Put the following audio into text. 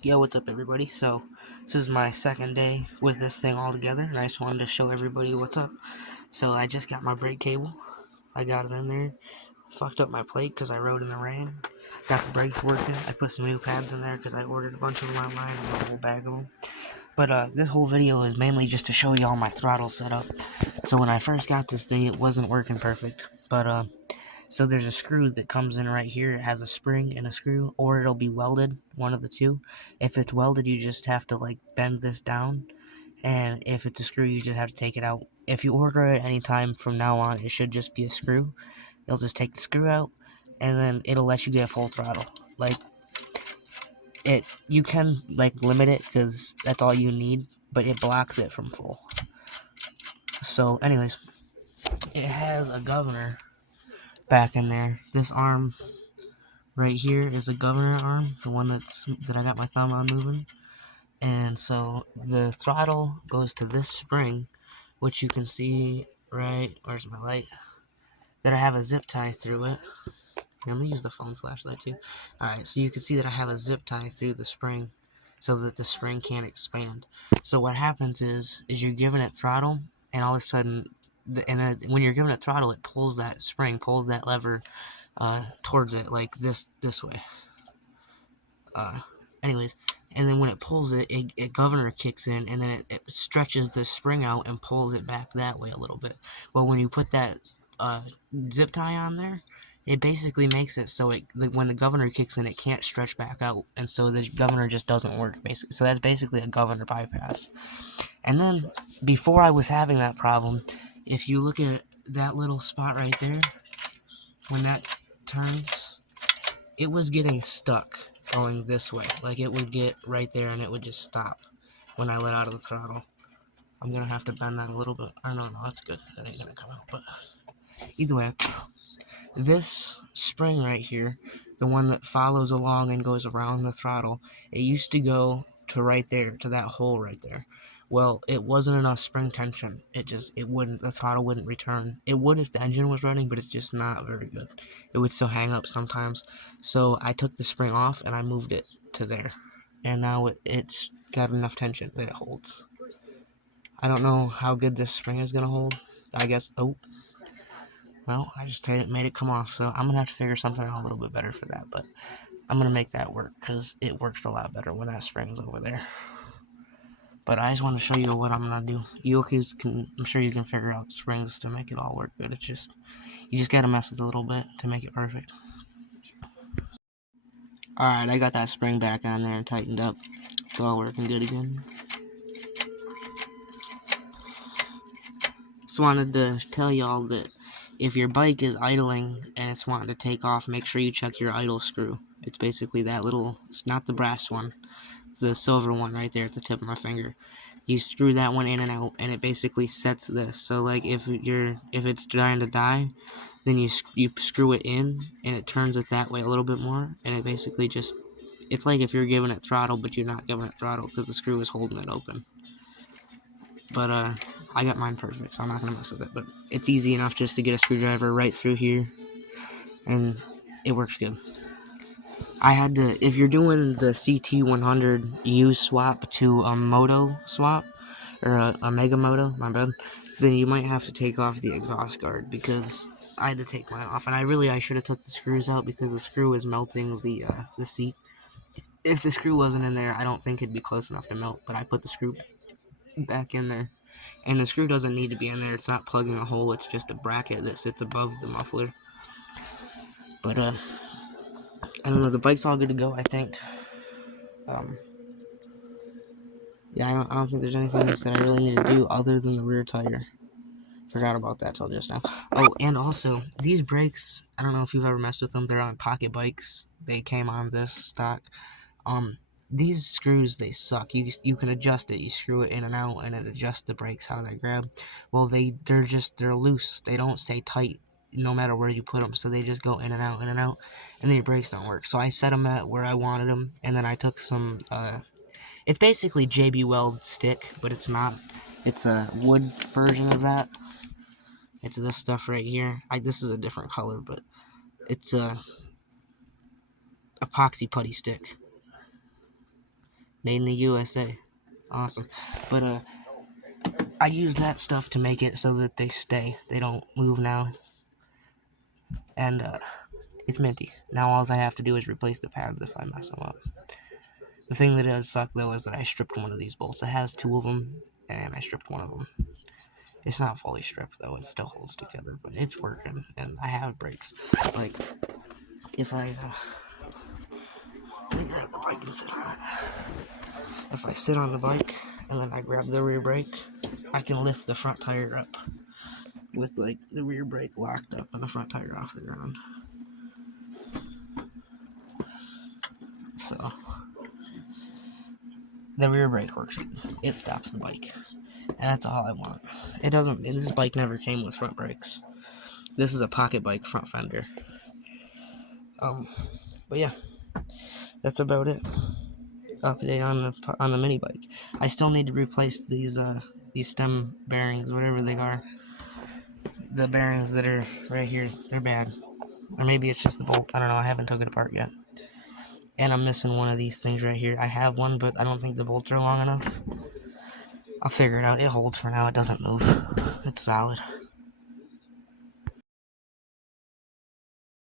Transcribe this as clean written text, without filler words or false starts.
Yo, what's up, everybody? So, this is my second day with this thing all together, and I just wanted to show everybody what's up. So, I just got my brake cable. I got it in there. Fucked up my plate because I rode in the rain. Got the brakes working. I put some new pads in there because I ordered a bunch of them online and a whole bag of them. But, this whole video is mainly just to show you all my throttle setup. So, when I first got this thing, it wasn't working perfect. So there's a screw that comes in right here. It has a spring and a screw, or it'll be welded, one of the two. If it's welded, you just have to, like, bend this down, and if it's a screw, you just have to take it out. If you order it anytime from now on, it should just be a screw. You'll just take the screw out, and then it'll let you get full throttle. Like, you can, like, limit it, because that's all you need, but it blocks it from full. So, anyways, it has a governor back in there. This arm right here is a governor arm, the one that I got my thumb on moving. And so the throttle goes to this spring, which you can see right, where's my light? That I have a zip tie through it. Here, I'm gonna use the phone flashlight too. Alright, so you can see that I have a zip tie through the spring so that the spring can't expand. So what happens is you're giving it throttle, and all of a sudden, when you're giving it throttle, it pulls that spring, pulls that lever towards it, like this way. Anyways, and then when it pulls it, a governor kicks in, and then it stretches the spring out and pulls it back that way a little bit. Well, when you put that zip tie on there, it basically makes it so when the governor kicks in, it can't stretch back out, and so the governor just doesn't work, basically. So that's basically a governor bypass. And then, before I was having that problem, if you look at that little spot right there, when that turns, it was getting stuck going this way. Like, it would get right there and it would just stop when I let out of the throttle. I'm gonna have to bend that a little bit. Or no, that's good. That ain't gonna come out. But either way, this spring right here, the one that follows along and goes around the throttle, it used to go to right there, to that hole right there. Well, it wasn't enough spring tension. The throttle wouldn't return. It would if the engine was running, but it's just not very good. It would still hang up sometimes. So I took the spring off and I moved it to there. And now it's got enough tension that it holds. I don't know how good this spring is going to hold. I guess, well, I just made it come off, so I'm going to have to figure something out a little bit better for that, but I'm going to make that work, because it works a lot better when that spring's over there. But I just want to show you what I'm going to do. I'm sure you can figure out springs to make it all work good. You just got to mess with it a little bit to make it perfect. Alright, I got that spring back on there and tightened up. It's all working good again. Just wanted to tell y'all that if your bike is idling and it's wanting to take off, make sure you check your idle screw. It's basically that little, it's not the brass one, the silver one right there at the tip of my finger. You screw that one in and out, and it basically sets this. So, like, if it's trying to die, then you screw it in, and it turns it that way a little bit more, and it basically just, it's like if you're giving it throttle, but you're not giving it throttle because the screw is holding it open. But, I got mine perfect, so I'm not going to mess with it. But it's easy enough just to get a screwdriver right through here, and it works good. If you're doing the ct100u swap to a moto swap, or a mega moto, my bad, then you might have to take off the exhaust guard, because I had to take mine off, and I should have took the screws out, because the screw is melting the seat. If the screw wasn't in there, I don't think it'd be close enough to melt, but I put the screw back in there. And the screw doesn't need to be in there. It's not plugging a hole. It's just a bracket that sits above the muffler. But, I don't know. The bike's all good to go, I think. Yeah, I don't think there's anything that I really need to do other than the rear tire. Forgot about that till just now. Oh, and also, these brakes, I don't know if you've ever messed with them. They're on pocket bikes. They came on this stock. These screws, they suck. You can adjust it. You screw it in and out, and it adjusts the brakes how they grab. Well, they're loose. They don't stay tight no matter where you put them, so they just go in and out, and then your brakes don't work. So I set them at where I wanted them, and then I took some, it's basically JB Weld stick, but it's not. It's a wood version of that. It's this stuff right here. This is a different color, but it's a epoxy putty stick. Made in the USA. Awesome. But I use that stuff to make it so that they stay. They don't move now. And it's minty. Now all I have to do is replace the pads if I mess them up. The thing that does suck though is that I stripped one of these bolts. It has two of them, and I stripped one of them. It's not fully stripped though. It still holds together, but it's working, and I have brakes. Like, if I let me grab the bike and sit on it. If I sit on the bike and then I grab the rear brake, I can lift the front tire up with like the rear brake locked up and the front tire off the ground. So the rear brake works good. It stops the bike, and that's all I want. It doesn't. This bike never came with front brakes. This is a pocket bike front fender. But yeah, that's about it. Update on the mini bike. I still need to replace these stem bearings, whatever they are. The bearings that are right here, they're bad. Or maybe it's just the bolt. I don't know. I haven't took it apart yet. And I'm missing one of these things right here. I have one, but I don't think the bolts are long enough. I'll figure it out. It holds for now. It doesn't move. It's solid.